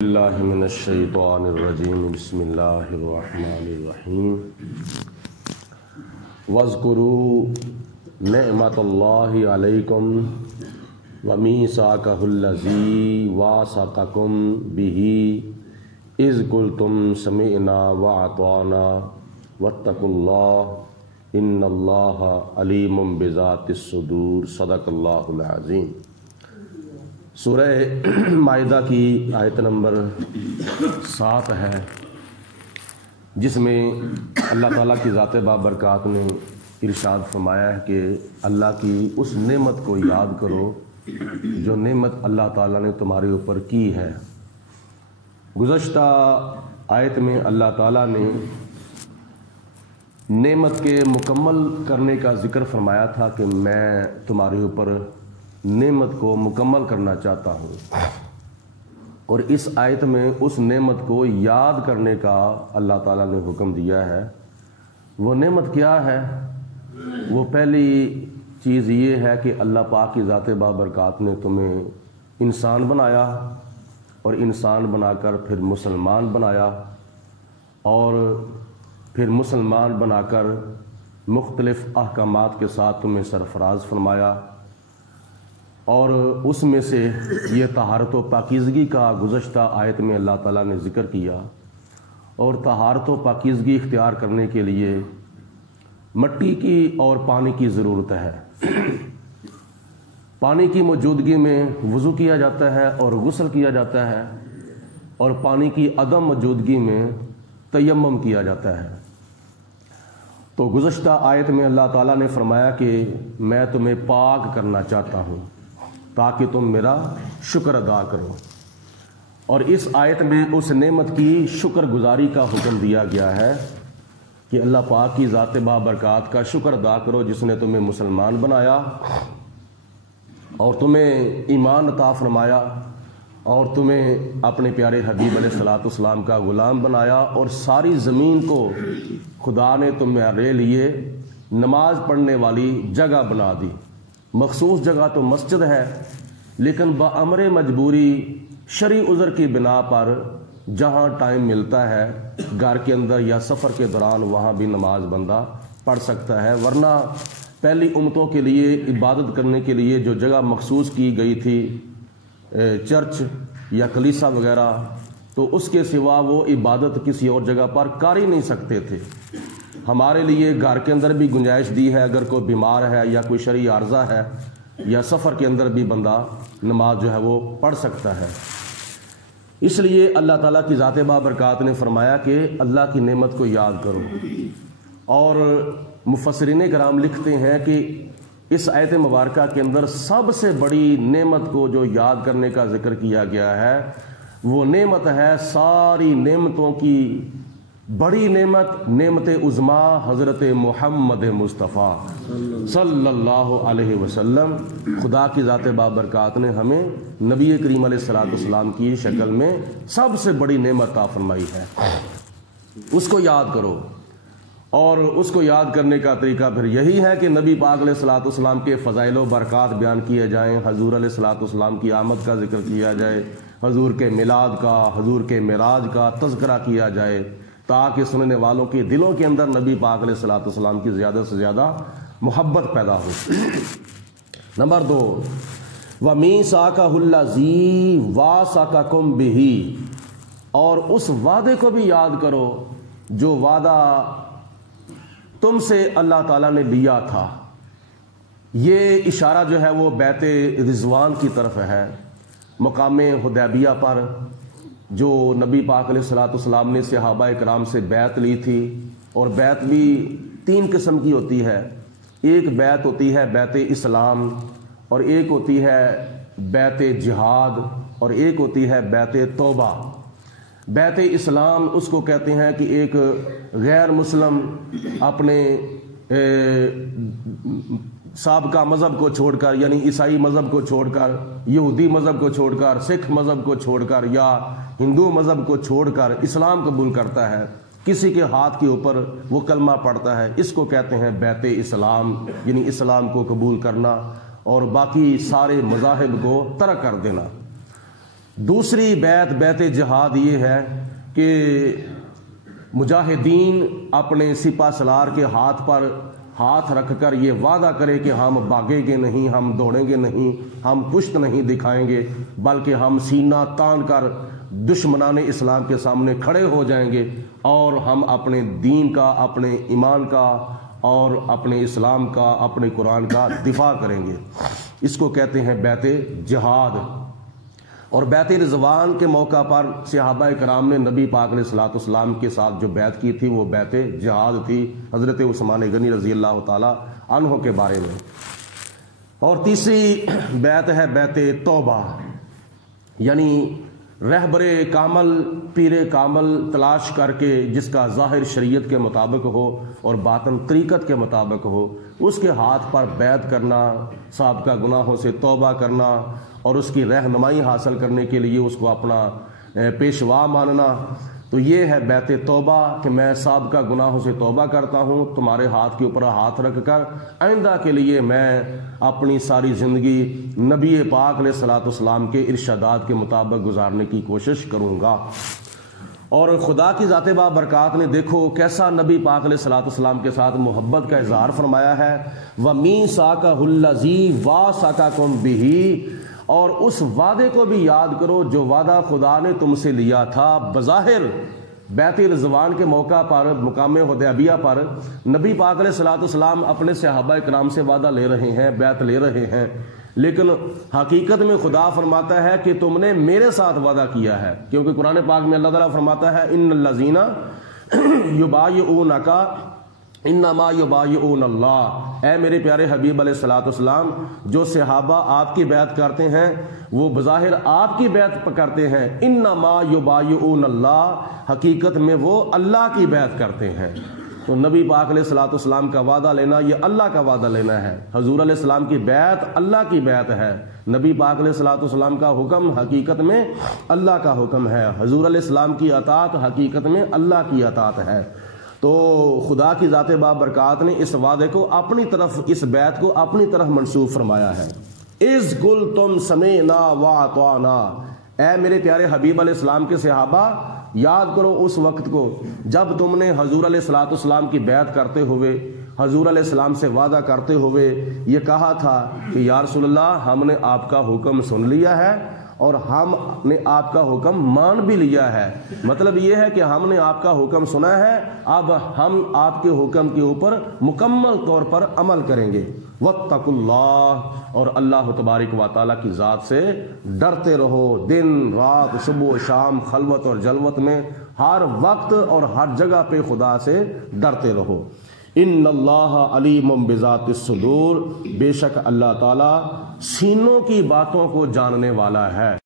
اللہ من الشیطان الرجیم بسم اللہ الرحمن الرحیم وَاذْكُرُوا نِعْمَةَ اللَّهِ عَلَيْكُمْ وَمِيثَاقَهُ الَّذِي وَاثَقَكُم بِهِ إِذْ قُلْتُمْ سَمِعْنَا وَأَطَعْنَا وَاتَّقُوا اللَّهَ إِنَّ اللَّهَ عَلِيمٌ بِذَاتِ الصُّدُورِ صدق اللہ العظیم۔ سورہ مائدہ کی آیت نمبر 7 ہے، جس میں اللہ تعالیٰ کی ذات بابرکات نے ارشاد فرمایا ہے کہ اللہ کی اس نعمت کو یاد کرو جو نعمت اللہ تعالیٰ نے تمہارے اوپر کی ہے۔ گزشتہ آیت میں اللہ تعالیٰ نے نعمت کے مکمل کرنے کا ذکر فرمایا تھا کہ میں تمہارے اوپر نعمت کو مکمل کرنا چاہتا ہوں، اور اس آیت میں اس نعمت کو یاد کرنے کا اللہ تعالیٰ نے حکم دیا ہے۔ وہ نعمت کیا ہے؟ وہ پہلی چیز یہ ہے کہ اللہ پاک کی ذات بابرکات نے تمہیں انسان بنایا، اور انسان بنا کر پھر مسلمان بنایا، اور پھر مسلمان بنا کر مختلف احکامات کے ساتھ تمہیں سرفراز فرمایا، اور اس میں سے یہ طہارت و پاکیزگی کا گزشتہ آیت میں اللہ تعالیٰ نے ذکر کیا۔ اور طہارت و پاکیزگی اختیار کرنے کے لیے مٹی کی اور پانی کی ضرورت ہے۔ پانی کی موجودگی میں وضو کیا جاتا ہے اور غسل کیا جاتا ہے، اور پانی کی عدم موجودگی میں تیمم کیا جاتا ہے۔ تو گزشتہ آیت میں اللہ تعالیٰ نے فرمایا کہ میں تمہیں پاک کرنا چاہتا ہوں تاکہ تم میرا شکر ادا کرو، اور اس آیت میں اس نعمت کی شکر گزاری کا حکم دیا گیا ہے کہ اللہ پاک کی ذات بابرکات کا شکر ادا کرو جس نے تمہیں مسلمان بنایا اور تمہیں ایمان عطا فرمایا، اور تمہیں اپنے پیارے حبیب علیہ الصلوۃ والسلام کا غلام بنایا، اور ساری زمین کو خدا نے تمہارے لیے نماز پڑھنے والی جگہ بنا دی۔ مخصوص جگہ تو مسجد ہے، لیکن بامر مجبوری شرعی عذر کی بنا پر جہاں ٹائم ملتا ہے گھر کے اندر یا سفر کے دوران وہاں بھی نماز بندہ پڑھ سکتا ہے، ورنہ پہلی امتوں کے لیے عبادت کرنے کے لیے جو جگہ مخصوص کی گئی تھی چرچ یا کلیسا وغیرہ، تو اس کے سوا وہ عبادت کسی اور جگہ پر کر ہی نہیں سکتے تھے۔ ہمارے لیے گھر کے اندر بھی گنجائش دی ہے، اگر کوئی بیمار ہے یا کوئی شرعی عارضہ ہے یا سفر کے اندر بھی بندہ نماز جو ہے وہ پڑھ سکتا ہے۔ اس لیے اللہ تعالیٰ کی ذات بابرکات نے فرمایا کہ اللہ کی نعمت کو یاد کرو، اور مفسرین کرام لکھتے ہیں کہ اس آیت مبارکہ کے اندر سب سے بڑی نعمت کو جو یاد کرنے کا ذکر کیا گیا ہے وہ نعمت ہے ساری نعمتوں کی بڑی نعمت، نعمت عظمیٰ حضرت محمد مصطفیٰ صلی اللہ علیہ وسلم۔ خدا کی ذات بابرکات نے ہمیں نبی کریم علیہ الصلوۃ والسلام کی شکل میں سب سے بڑی نعمت عطا فرمائی ہے۔ اس کو یاد کرو، اور اس کو یاد کرنے کا طریقہ پھر یہی ہے کہ نبی پاک علیہ الصلوۃ والسلام کے فضائل و برکات بیان کیے جائیں، حضور علیہ الصلوۃ والسلام کی آمد کا ذکر کیا جائے، حضور کے میلاد کا، حضور کے معراج کا تذکرہ کیا جائے، تاکہ سننے والوں کے دلوں کے اندر نبی پاک علیہ الصلوۃ والسلام کی زیادہ سے زیادہ محبت پیدا ہو۔ نمبر 2، وَمِيثَاقَهُ الَّذِي وَاثَقَكُم بِهِ، اور اس وعدے کو بھی یاد کرو جو وعدہ تم سے اللہ تعالیٰ نے لیا تھا۔ یہ اشارہ جو ہے وہ بیت رضوان کی طرف ہے۔ مقام حدیبیہ پر جو نبی پاک علیہ الصلوۃ والسلام نے صحابہ کرام سے بیعت لی تھی، اور بیعت بھی 3 قسم کی ہوتی ہے۔ ایک بیعت ہوتی ہے بیعت اسلام، اور ایک ہوتی ہے بیعت جہاد، اور ایک ہوتی ہے بیعت توبہ۔ بیعت اسلام اس کو کہتے ہیں کہ ایک غیر مسلم اپنے سابقہ مذہب کو چھوڑ کر، یعنی عیسائی مذہب کو چھوڑ کر، یہودی مذہب کو چھوڑ کر، سکھ مذہب کو چھوڑ کر، یا ہندو مذہب کو چھوڑ کر اسلام قبول کرتا ہے، کسی کے ہاتھ کے اوپر وہ کلمہ پڑھتا ہے، اس کو کہتے ہیں بیعت اسلام، یعنی اسلام کو قبول کرنا اور باقی سارے مذاہب کو ترک کر دینا۔ دوسری بیت جہاد یہ ہے کہ مجاہدین اپنے سپہ سالار کے ہاتھ پر ہاتھ رکھ کر یہ وعدہ کرے کہ ہم بھاگیں گے نہیں، ہم دوڑیں گے نہیں، ہم پشت نہیں دکھائیں گے، بلکہ ہم سینہ تان کر دشمنان اسلام کے سامنے کھڑے ہو جائیں گے اور ہم اپنے دین کا، اپنے ایمان کا اور اپنے اسلام کا، اپنے قرآن کا دفاع کریں گے۔ اس کو کہتے ہیں بیت جہاد۔ اور بیت رضوان کے موقع پر صحابہ کرام نے نبی پاک علیہ الصلوۃ والسلام کے ساتھ جو بیعت کی تھی وہ بیت جہاد تھی، حضرت عثمان غنی رضی اللہ تعالی عنہ کے بارے میں۔ اور تیسری بیعت ہے بیت توبہ، یعنی رہبر کامل، پیر کامل تلاش کر کے جس کا ظاہر شریعت کے مطابق ہو اور باطن طریقت کے مطابق ہو، اس کے ہاتھ پر بیعت کرنا، سابقہ گناہوں سے توبہ کرنا اور اس کی رہنمائی حاصل کرنے کے لیے اس کو اپنا پیشوا ماننا۔ تو یہ ہے بیت توبہ کہ میں سابقہ گناہوں سے توبہ کرتا ہوں تمہارے ہاتھ کے اوپر ہاتھ رکھ کر، آئندہ کے لیے میں اپنی ساری زندگی نبی پاک علیہ الصلوۃ والسلام کے ارشادات کے مطابق گزارنے کی کوشش کروں گا۔ اور خدا کی ذات بابرکات نے دیکھو کیسا نبی پاک علیہ الصلوۃ والسلام کے ساتھ محبت کا اظہار فرمایا ہے، وَمِيثَاقَهُ الَّذِي وَاثَقَكُم بِهِ، اور اس وعدے کو بھی یاد کرو جو وعدہ خدا نے تم سے لیا تھا۔ بظاہر بیت رضوان کے موقع پر، مقام حدیبیہ پر، نبی پاک علیہ الصلوۃ والسلام اپنے صحابہ کرام سے وعدہ لے رہے ہیں، بیعت لے رہے ہیں، لیکن حقیقت میں خدا فرماتا ہے کہ تم نے میرے ساتھ وعدہ کیا ہے، کیونکہ قرآن پاک میں اللہ تعالیٰ فرماتا ہے ان الذین یبایعونک انما یبایعون اللہ، اے میرے پیارے حبیب علیہ الصلوۃ والسلام، جو صحابہ آپ کی بیعت کرتے ہیں وہ بظاہر آپ کی بیعت کرتے ہیں، انما یبایعون اللہ، حقیقت میں وہ اللہ کی بیعت کرتے ہیں۔ تو نبی پاک علیہ الصلوۃ والسلام کا وعدہ لینا یہ اللہ کا وعدہ لینا ہے، حضور علیہ السلام کی بیعت اللہ کی بیعت ہے، نبی پاک علیہ الصلوۃ والسلام کا حکم حقیقت میں اللہ کا حکم ہے، حضور علیہ السلام کی اطاعت حقیقت میں اللہ کی اطاعت ہے۔ تو خدا کی ذات بابرکات نے اس وعدے کو اپنی طرف، اس بیعت کو اپنی طرف منسوب فرمایا ہے۔ اذ قلتم سمعنا واطعنا، اے میرے پیارے حبیب علیہ السلام کے صحابہ، یاد کرو اس وقت کو جب تم نے حضور علیہ الصلوۃ والسلام کی بیعت کرتے ہوئے، حضور علیہ السلام سے وعدہ کرتے ہوئے یہ کہا تھا کہ یا رسول اللہ ہم نے آپ کا حکم سن لیا ہے اور ہم نے آپ کا حکم مان بھی لیا ہے۔ مطلب یہ ہے کہ ہم نے آپ کا حکم سنا ہے، اب ہم آپ کے حکم کے اوپر مکمل طور پر عمل کریں گے۔ واتقوا اللہ، اور اللہ تبارک و تعالیٰ کی ذات سے ڈرتے رہو، دن رات، صبح و شام، خلوت اور جلوت میں، ہر وقت اور ہر جگہ پہ خدا سے ڈرتے رہو۔ ان اللہ علیم بذات الصدور، بے شک اللہ تعالیٰ سینوں کی باتوں کو جاننے والا ہے۔